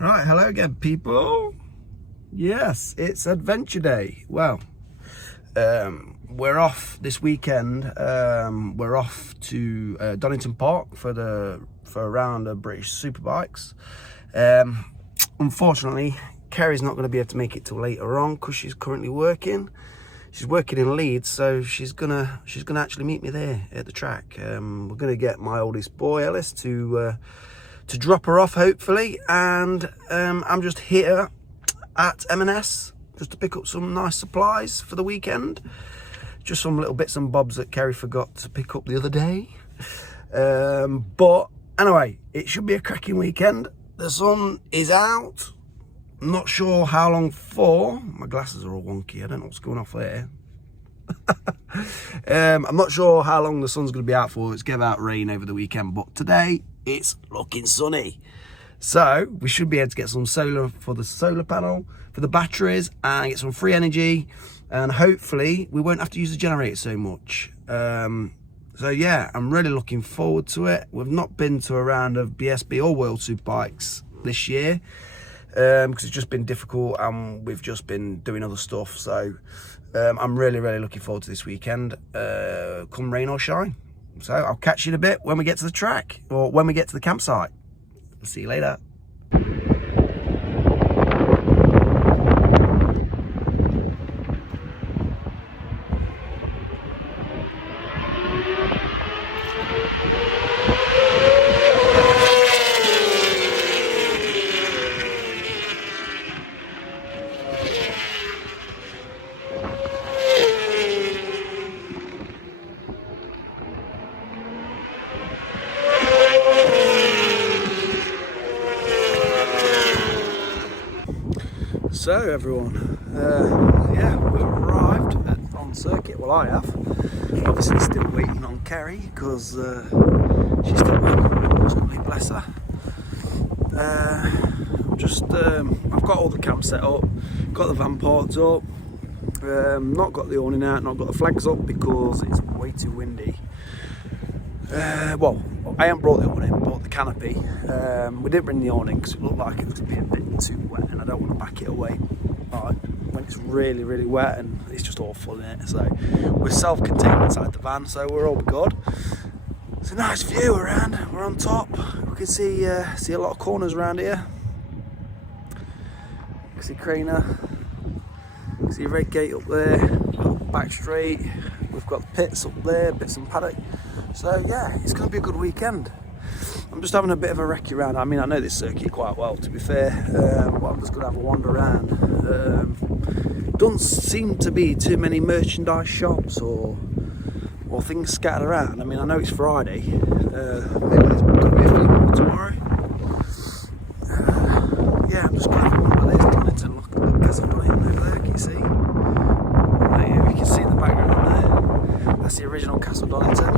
Right, hello again, people. Yes, it's Adventure Day. Well, we're off this weekend. We're off to Donnington Park for a round of British Superbikes. Unfortunately, Kerry's not going to be able to make it till later on because she's currently working. She's working in Leeds, so she's gonna actually meet me there at the track. We're gonna get my oldest boy Ellis to drop her off, hopefully, and I'm just here at M&S just to pick up some nice supplies for the weekend. Just some little bits and bobs that Kerry forgot to pick up the other day. But anyway, it should be a cracking weekend. The sun is out. I'm not sure how long for. My glasses are all wonky. I don't know what's going off there. I'm not sure how long the sun's going to be out for. It's going to be out rain over the weekend, but today it's looking sunny. So we should be able to get some solar for the solar panel, for the batteries, and get some free energy. And hopefully we won't have to use the generator so much. So yeah, I'm really looking forward to it. We've not been to a round of BSB or World Superbikes this year. Because it's just been difficult and we've just been doing other stuff. So I'm really looking forward to this weekend, come rain or shine. So I'll catch you in a bit when we get to the track, or when we get to the campsite. See you later. So everyone, yeah, we've arrived on circuit. Well, I have. Obviously still waiting on Kerry because she's still waiting. Absolutely bless her. I've got all the camp set up, got the van parked up, not got the awning out, not got the flags up because it's way too windy. Well, I haven't brought the awning, brought the canopy. We didn't bring the awning because it looked like it was going to be a bit too wet and I don't want to back it away when it's really wet, and it's just awful in it. So we're self-contained inside the van, so we're all good. It's a nice view around. We're on top. We can see a lot of corners around here. You can see Craner. You can see Red Gate up there. Back straight. We've got the pits up there, bits and paddock. So yeah, it's going to be a good weekend. I'm just having a bit of a recce around. I mean, I know this circuit quite well, to be fair, but I'm just going to have a wander around. Doesn't seem to be too many merchandise shops or things scattered around. I mean, I know it's Friday. Maybe there's going to be a few more tomorrow. Yeah, I'm just going to have a wander. There's Donnington. Look at Castle Donnington over there. Can you see? You can see in the background there. That's the original Castle Donnington.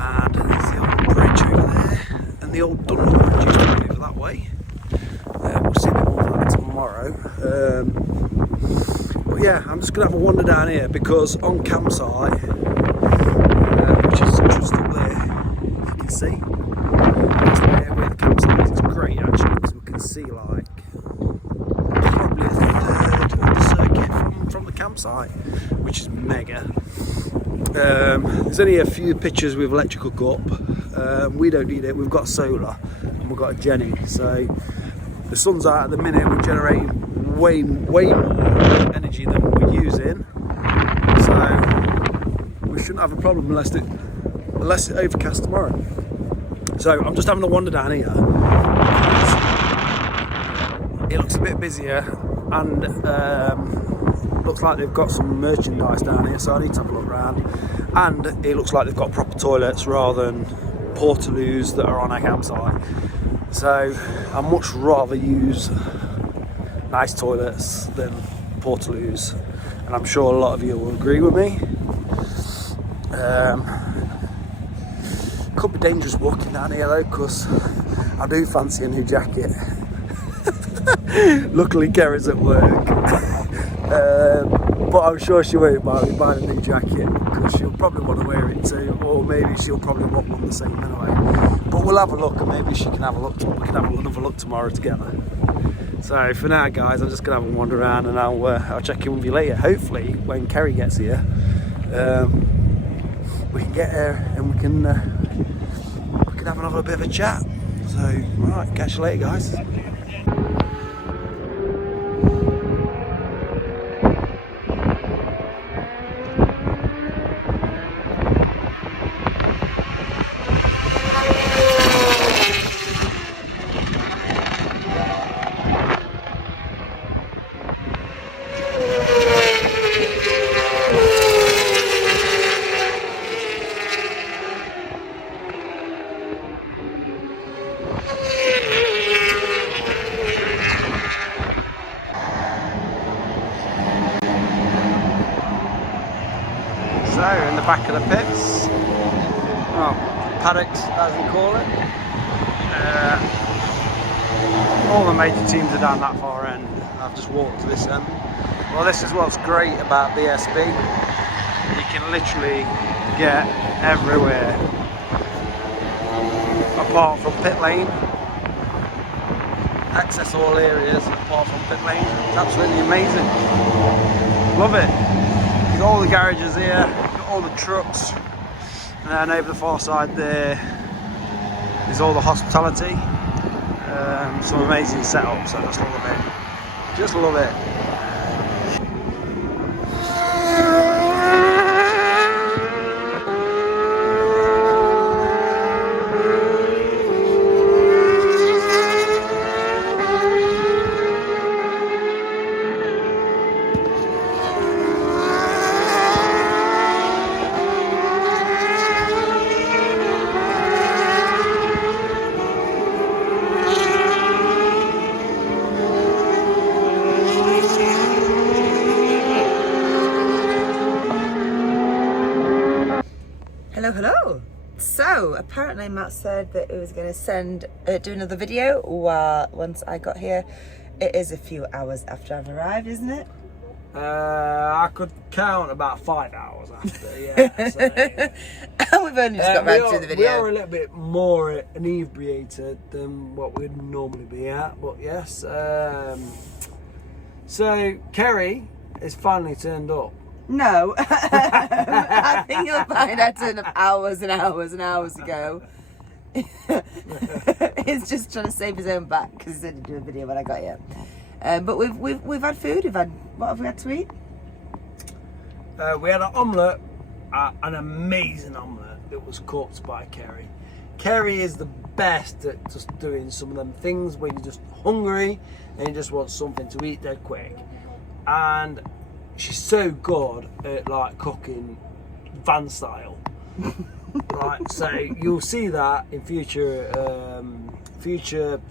And there's the old bridge over there. And the old Donnington Bridge used to be over that way. We'll see a bit more of that tomorrow. But yeah, I'm just going to have a wander down here because on campsite, which is just up there, if you can see, that's where the campsite is. It's great actually because we can see like probably a third of the circuit from the campsite, which is mega. There's only a few pictures with electrical up. We don't need it. We've got solar and we've got a Jenny. So the sun's out at the minute. We're generating way more energy than we're using. So we shouldn't have a problem unless it's overcast tomorrow. So I'm just having a wander down here. It looks a bit busier and looks like they've got some merchandise down here, so I need to have a look around. And it looks like they've got proper toilets rather than portaloos that are on our campsite. So I much rather use nice toilets than portaloos, and I'm sure a lot of you will agree with me. Could be dangerous walking down here though, because I do fancy a new jacket. Luckily Kerry's at work. but I'm sure she won't buy a new jacket because she'll probably want to wear it too, or maybe she'll probably want one the same anyway. But we'll have a look, and maybe she can have a look. We can have another look tomorrow together. So for now, guys, I'm just gonna have a wander around, and I'll check in with you later. Hopefully, when Kerry gets here, we can get her and we can have another bit of a chat. So, right, catch you later, guys. So, in the back of the pits, well, paddocks as we call it, all the major teams are down that far end. I've just walked to this end. Well, this is what's great about BSB, you can literally get everywhere apart from pit lane, access all areas apart from pit lane. It's absolutely amazing, love it. You've got all the garages here, you've got all the trucks, and then over the far side there is all the hospitality. Some amazing setups, so I just love it. Just love it. Hello. So apparently Matt said that he was going to do another video once I got here. It is a few hours after I've arrived, isn't it? I could count about 5 hours after, yeah. So. And we've only just got round to the video. We are a little bit more inebriated than what we'd normally be at, but yes. So Kerry has finally turned up. No, I think you'll find I turned up hours and hours and hours ago. He's just trying to save his own back because he said he'd do a video when I got here. But we've had food. What have we had to eat? We had an omelette, an amazing omelette that was cooked by Kerry. Kerry is the best at just doing some of them things where you're just hungry and you just want something to eat dead quick. And she's so good at like cooking van style. Right, so you'll see that in future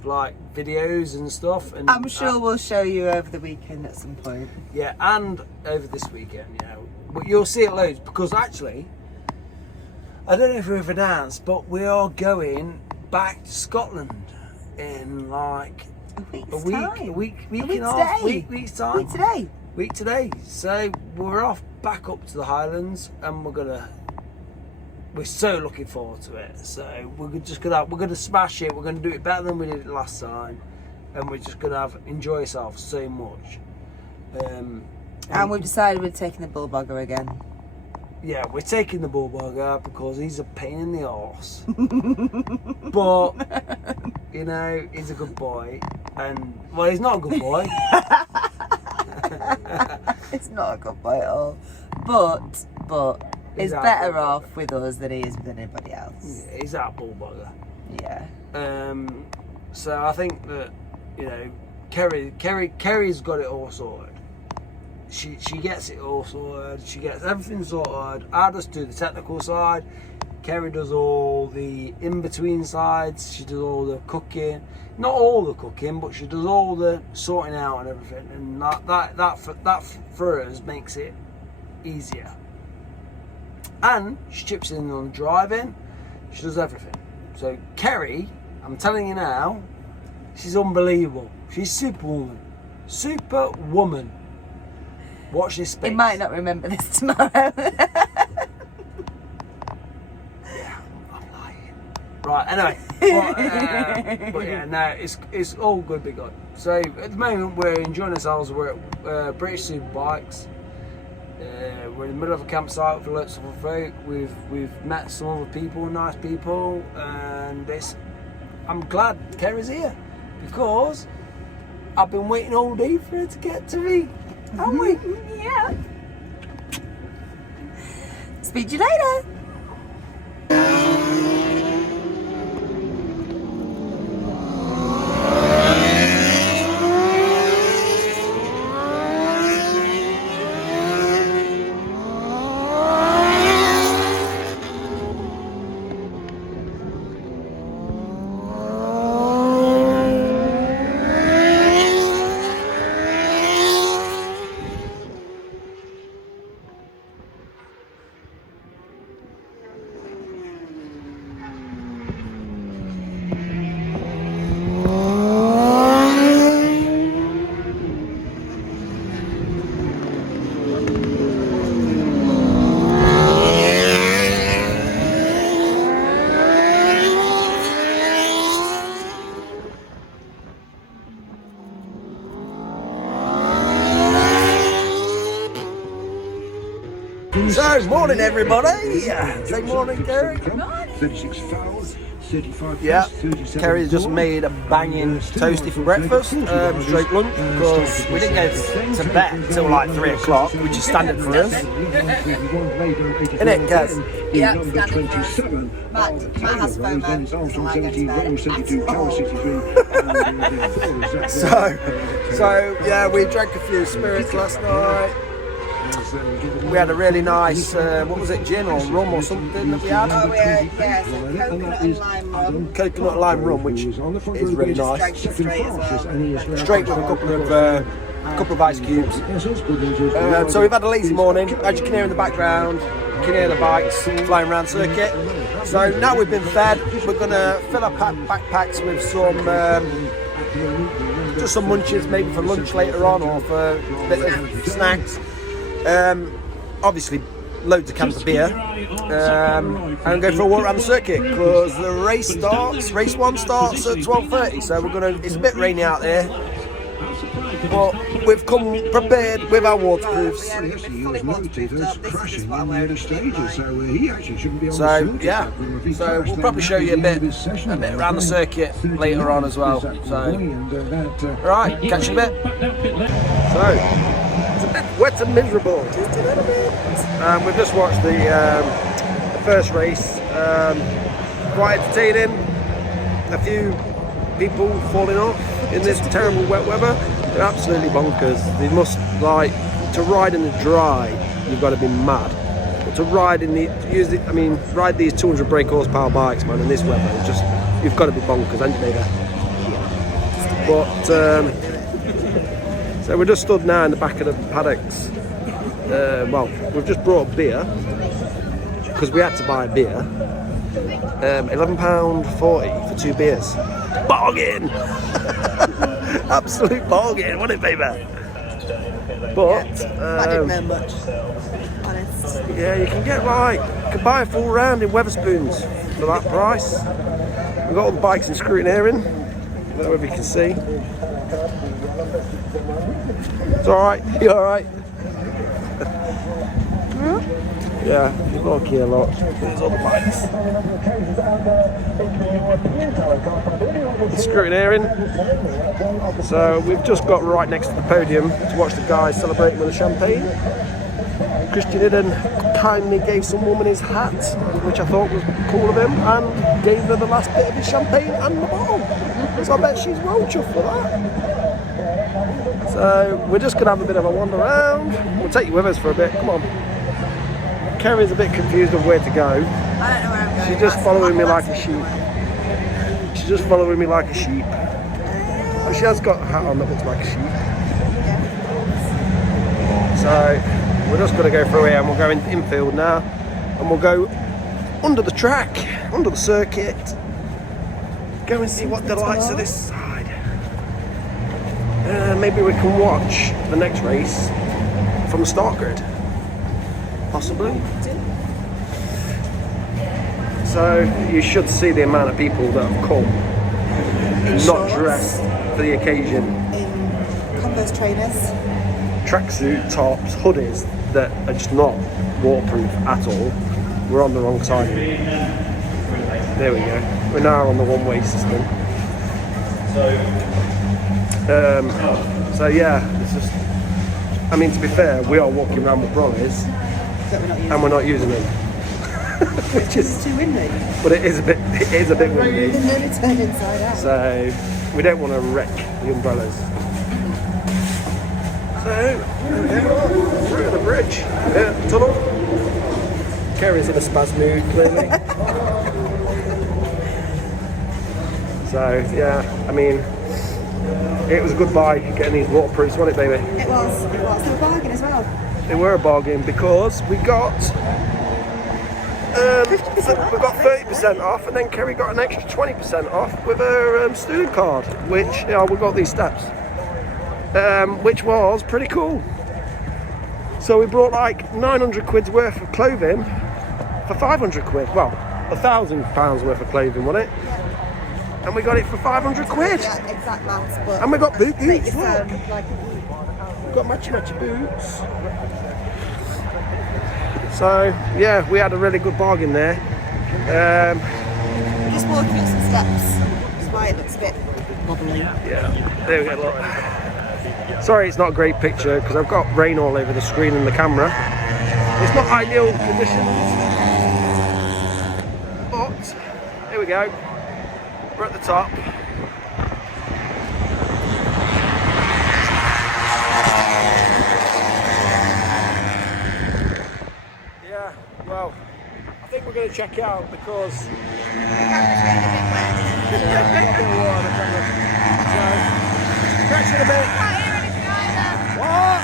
like videos and stuff, and I'm sure we'll show you over the weekend at some point. Yeah, and over this weekend, yeah. But you'll see it loads, because actually, I don't know if we've announced, but we are going back to Scotland in like a week's time. Week today. So we're off back up to the Highlands, and we're so looking forward to it. So we're gonna smash it. We're gonna do it better than we did it last time, and we're just gonna enjoy ourselves so much. And we've decided we're taking the bull bugger again. Yeah, we're taking the bull bugger because he's a pain in the arse. But you know, he's a good boy, and well, he's not a good boy. It's not a good boy at all, but he's better off with us than he is with anybody else. Yeah, he's that bull bugger. Yeah. So I think that, you know, Kerry's got it all sorted. She gets it all sorted. She gets everything sorted. I just do the technical side. Kerry does all the in-between sides. She does all the cooking. Not all the cooking, but she does all the sorting out and everything. And that for us makes it easier. And she chips in on the driving. She does everything. So Kerry, I'm telling you now, she's unbelievable. She's Superwoman. Superwoman. Watch this space. He might not remember this tomorrow. Yeah, I'm lying. Right, anyway. But yeah, no, it's all good, big God. So at the moment we're enjoying ourselves. We're at British Superbikes. We're in the middle of a campsite with lots of folk. We've met some other people, nice people, and I'm glad Kerry's here because I've been waiting all day for her to get to me. I'm waiting. Yeah. Speak to you later. So, morning everybody. Say morning, Kerry. 36 fouls, 35 Yeah, 37 Kerry's just made a banging toasty for breakfast, straight lunch, because we didn't go to bed till like 3 o'clock, which is standard for us. Innit, Kaz? Yeah, standard for us. Matt has FOMO. So yeah, we drank a few spirits last night. We had a really nice, what was it, gin or rum or something that we had? Oh, yeah, so coconut and lime rum. Coconut and lime rum, which is really nice. Drank it straight as well. Straight with a couple of ice cubes. So we've had a lazy morning. As you can hear in the background, you can hear the bikes flying around circuit. So now we've been fed, we're going to fill our backpacks with some just some munchies, maybe for lunch later on or for a bit of snacks. Obviously loads of cans of beer, and go for a walk around the circuit because the race one starts at 12:30, so it's a bit rainy out there, but we've come prepared with our waterproofs. So yeah, so we'll probably show you a bit around the circuit later on as well. So right, catch you in a bit. So it's a bit wet and miserable. Just a little bit. We've just watched the first race. Quite entertaining. A few people falling off in this terrible wet weather. They're absolutely bonkers. They must, like, to ride in the dry, you've got to be mad. But to ride ride these 200 brake horsepower bikes, man, in this weather, it's just, you've got to be bonkers, haven't you, baby? But so we're just stood now in the back of the paddocks. Well, we've just brought beer because we had to buy beer. £11.40 for 2 beers. Bargain! Absolute bargain, wasn't it, baby? But I didn't know much, honest. yeah, you can buy a full round in Wetherspoons for that price. We've got all the bikes in scrutineering. I don't know if you can see. It's alright, you alright? Yeah, not here a lot. There's all the bikes. Scrutineering. So we've just got right next to the podium to watch the guys celebrating with a champagne. Christian Hidden kindly gave some woman his hat, which I thought was cool of him, and gave her the last bit of his champagne and the bottle. So I bet she's well chuffed for that. So we're just going to have a bit of a wander around. We'll take you with us for a bit. Come on. Kerry's a bit confused of where to go. I don't know where I'm going. She's just following me like a sheep. She's just following me like a sheep. Oh, she has got a hat on that looks like a sheep. So we're just going to go through here and we'll go into infield now. And we'll go under the track, under the circuit. Go and see what delights of this side. Maybe we can watch the next race from the start grid. Possibly. So you should see the amount of people that have come, not dressed for the occasion. In Converse trainers. Tracksuit tops, hoodies that are just not waterproof at all. We're on the wrong side. There we go. We're now on the one-way system. So yeah, it's just. I mean, to be fair, we are walking around with brollies, and we're not using them. Which is too windy. But it is a bit windy. And then it turned inside out. So we don't want to wreck the umbrellas. So we're at the bridge. Yeah, tunnel. Kerry's in a spaz mood, clearly. So yeah, I mean, it was a good buy getting these waterproofs, wasn't it, baby? It was. They were a bargain as well. They were a bargain because we got 30% off, and then Kerry got an extra 20% off with her student card, which we got these steps, which was pretty cool. So we brought like 900 quid's worth of clothing for 500 quid. Well, £1,000 worth of clothing, wasn't it? And we got it for 500 quid. Yeah, exact maths, but and we got boots. Look. like We've got matchy boots. So yeah, we had a really good bargain there. we're just walking up some steps. That's why it looks a bit wobbly. Yeah, there we go. Look. Sorry, it's not a great picture because I've got rain all over the screen and the camera. It's not ideal conditions, but here we go. We're at the top. Yeah, well, I think we're going to check it out because stretch it a bit. What?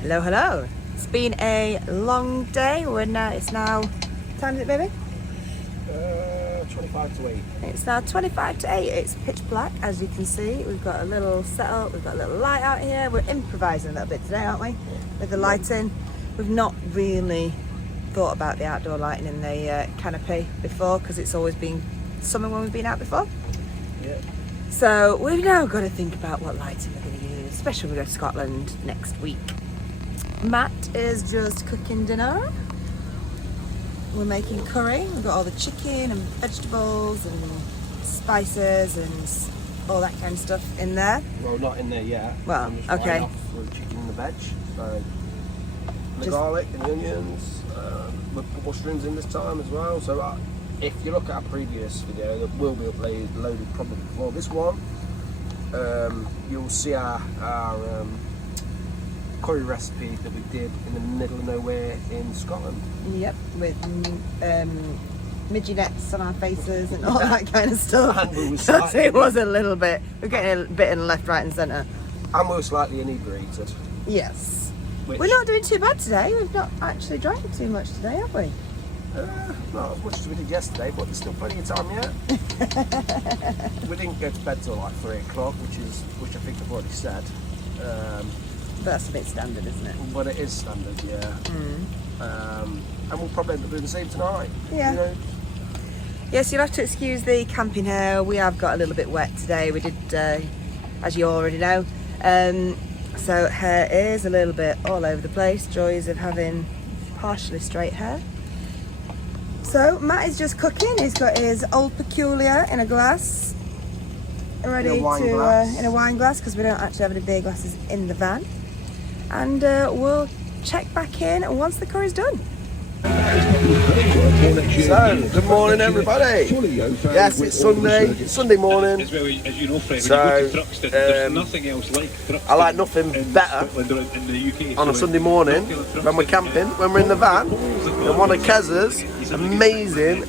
Hello, hello. It's been a long day. It's now, what time is it, baby? 25 to 8. It's now 25 to 8. It's pitch black, as you can see. We've got a little setup. We've got a little light out here. We're improvising a little bit today, aren't we? With the lighting. We've not really thought about the outdoor lighting in the canopy before because it's always been summer when we've been out before. Yeah. So we've now got to think about what lighting we're going to use, especially when we go to Scotland next week. Matt is just cooking dinner. We're making curry. We've got all the chicken and vegetables and spices and all that kind of stuff in there. Well, not in there yet. Well, I'm just okay. off the chicken and the veg. So the Just- garlic and the onions. We'll put mushrooms in this time as well. So if you look at our previous video that will be loaded probably before this one, you'll see our curry recipe that we did in the middle of nowhere in Scotland. Yep, with midgy nets on our faces and all that kind of stuff. And we were Because slightly- it was a little bit, we're getting a bit in the left, right and centre. And we were slightly inebriated. Yes. Which, We're not doing too bad today. We've not actually drank too much today, have we? not as much as we did yesterday, but there's still plenty of time yet. We didn't go to bed till like 3 o'clock, which I think I've already said. But that's a bit standard, isn't it? But it is standard, yeah. And we'll probably end up doing the same tonight. Yeah. You know? Yes, you'll have to excuse the camping hair. We have got a little bit wet today. We did, as you already know. So hair is a little bit all over the place. Joys of having partially straight hair. So Matt is just cooking. He's got his Old Peculiar in a glass, ready In a wine to glass. in a wine glass because we don't actually have any beer glasses in the van. And we'll check back in once the curry's done. So, good morning everybody. Yes, it's Sunday morning. As you know, Fred, So, when you go to Thruxton, there's nothing else like Thruxton. I like nothing in better Scotland or in the UK. On a Sunday morning, when we're camping, when we're in the van, and one of Kez's amazing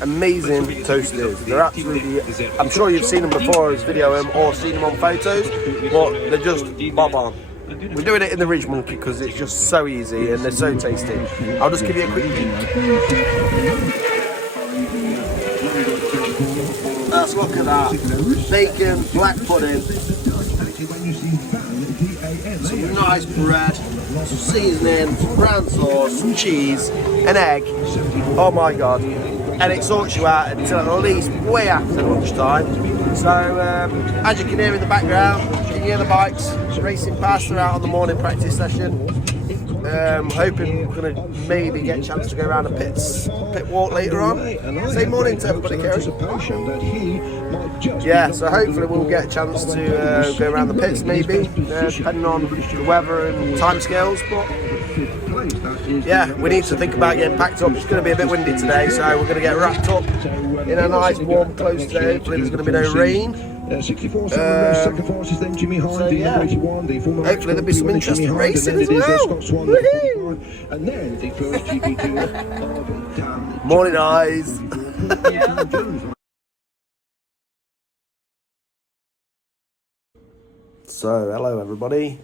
toasters. They're absolutely, I'm sure you've seen them before as video or seen them on photos, but they're just bob on. We're doing it in the Ridge Monkey because it's just so easy and they're so tasty. I'll just give you a quick peek. Let's look at that. Bacon, black pudding. some nice bread, some seasoning, some brown sauce, some cheese, an egg. Oh my god. And it sorts you out until at least way after lunchtime. So as you can hear in the background, you can hear the bikes racing past. They're out on the morning practice session. Hoping we're going to maybe get a chance to go around a pit walk later on. Say morning to everybody, Kerry. Yeah, so hopefully we'll get a chance to go around the pits maybe, depending on the weather and timescales. But yeah, we need to think about getting packed up. It's going to be a bit windy today, so we're going to get wrapped up in a nice warm clothes today. Hopefully there's going to be no rain. 64 sacrifices then Jimmy Hind in yeah. 81, the former Hopefully there'll be some interesting racing as well. And then the first GP2 of Dan. Morning eyes. So hello everybody,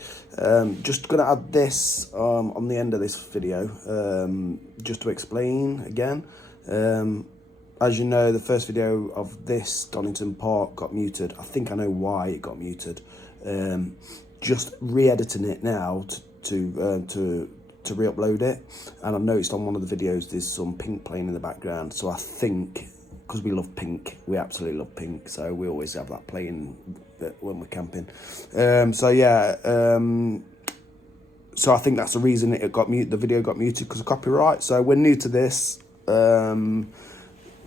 just going to add this on the end of this video, just to explain again. As you know, the first video of this Donnington Park got muted. I think I know why it got muted. Just re-editing it now to re-upload it, and I noticed on one of the videos there's some Pink playing in the background. So I think, because we love Pink, we absolutely love Pink, so we always have that playing when we're camping. So yeah, so I think that's the reason it got muted. The video got muted because of copyright. So we're new to this.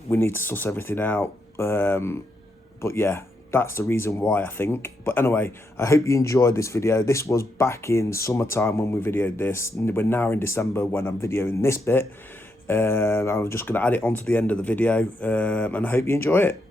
We need to suss everything out, but yeah, that's the reason why, I think. But anyway, I hope you enjoyed this video. This was back in summertime when we videoed this. We're now in December when I'm videoing this bit. I'm just going to add it onto the end of the video, and I hope you enjoy it.